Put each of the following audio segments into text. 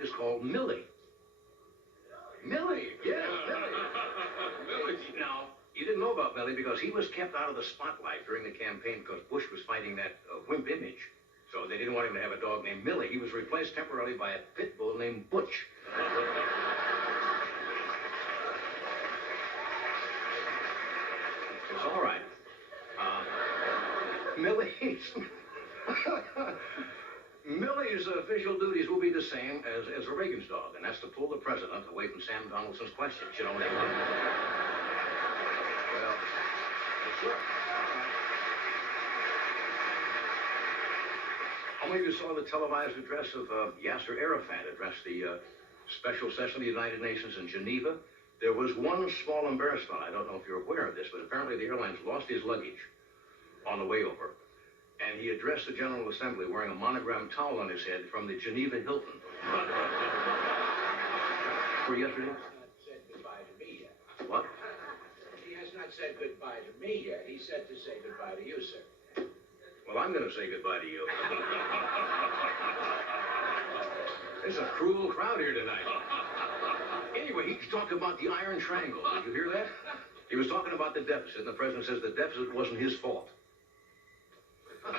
dog is called Millie. Millie, yeah, Millie. Millie. Now, you didn't know about Millie because he was kept out of the spotlight during the campaign because Bush was fighting that wimp image. So they didn't want him to have a dog named Millie. He was replaced temporarily by a pit bull named Butch. It's all right. Millie's official duties will be the same as a Reagan's dog, and that's to pull the president away from Sam Donaldson's questions. You know, they want. Well, sure. How many of you saw the televised address of Yasser Arafat address the special session of the United Nations in Geneva? There was one small embarrassment. I don't know if you're aware of this, but apparently the airlines lost his luggage on the way over. And he addressed the General Assembly wearing a monogrammed towel on his head from the Geneva Hilton. For yesterday? He has not said goodbye to me yet. What? He has not said goodbye to me yet. He said to say goodbye to you, sir. Well, I'm going to say goodbye to you. There's a cruel crowd here tonight. Anyway, he talked about the Iron Triangle. Did you hear that? He was talking about the deficit, and the president says the deficit wasn't his fault. A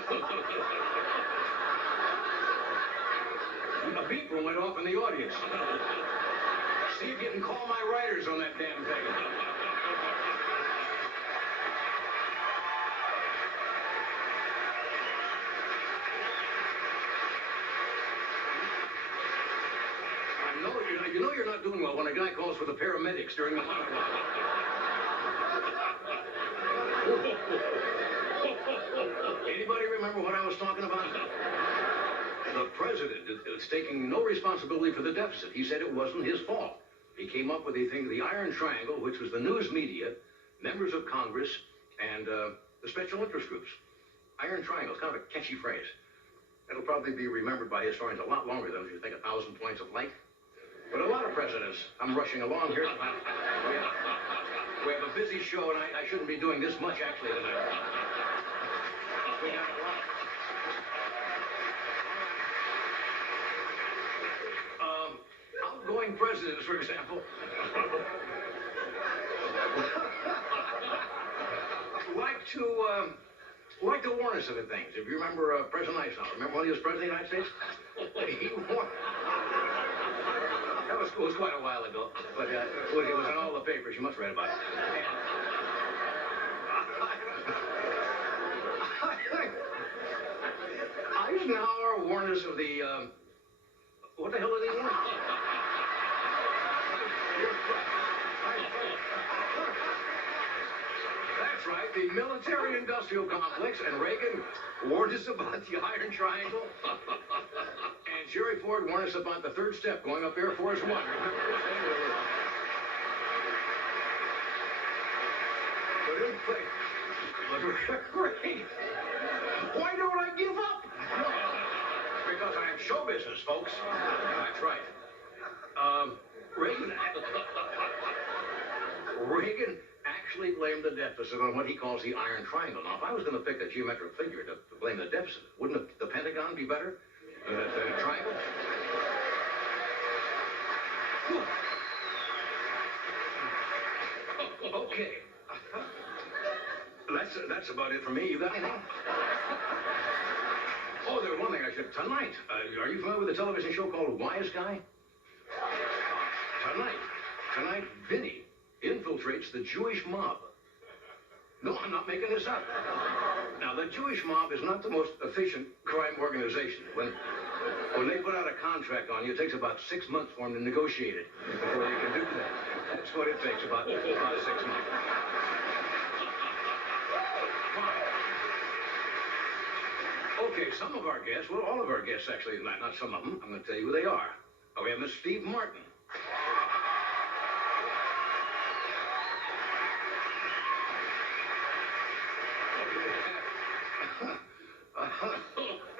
beep went off in the audience. See if you can call my writers on that damn thing. You know you're not doing well when a guy calls for the paramedics during the monologue. Anybody remember what I was talking about? The president is taking no responsibility for the deficit. He said it wasn't his fault. He came up with the thing, the Iron Triangle, which was the news media, members of Congress, and the special interest groups. Iron Triangle is kind of a catchy phrase. It'll probably be remembered by historians a lot longer than you think 1,000 points of light. But a lot of presidents, I'm rushing along here. We have a busy show, and I shouldn't be doing this much, actually, tonight. We got a lot. Outgoing presidents, for example, like to warn us of the things. If you remember President Eisenhower, remember when he was president of the United States? He warned. That was quite a while ago, but it was in all the papers. You must have read about it. Eisenhower warned us of the, what the hell did he warn? That's right, the military-industrial complex, and Reagan warned us about the Iron Triangle. And Jerry Ford warned us about the third step going up Air Force One. Why don't I give up? Because I am show business, folks. That's right. Reagan actually blamed the deficit on what he calls the Iron Triangle. Now, if I was going to pick a geometric figure to blame the deficit, wouldn't the Pentagon be better? The triangle? Okay. That's about it for me. You got anything? Oh, there's one thing I should... Tonight, are you familiar with a television show called Wise Guy? Tonight, Vinny infiltrates the Jewish mob. No, I'm not making this up. Now, the Jewish mob is not the most efficient crime organization. When they put out a contract on you, it takes about 6 months for them to negotiate it before they can do that. That's what it takes, about 6 months. Okay, some of our guests, well, all of our guests, actually, not some of them, I'm going to tell you who they are. We have Miss Steve Martin.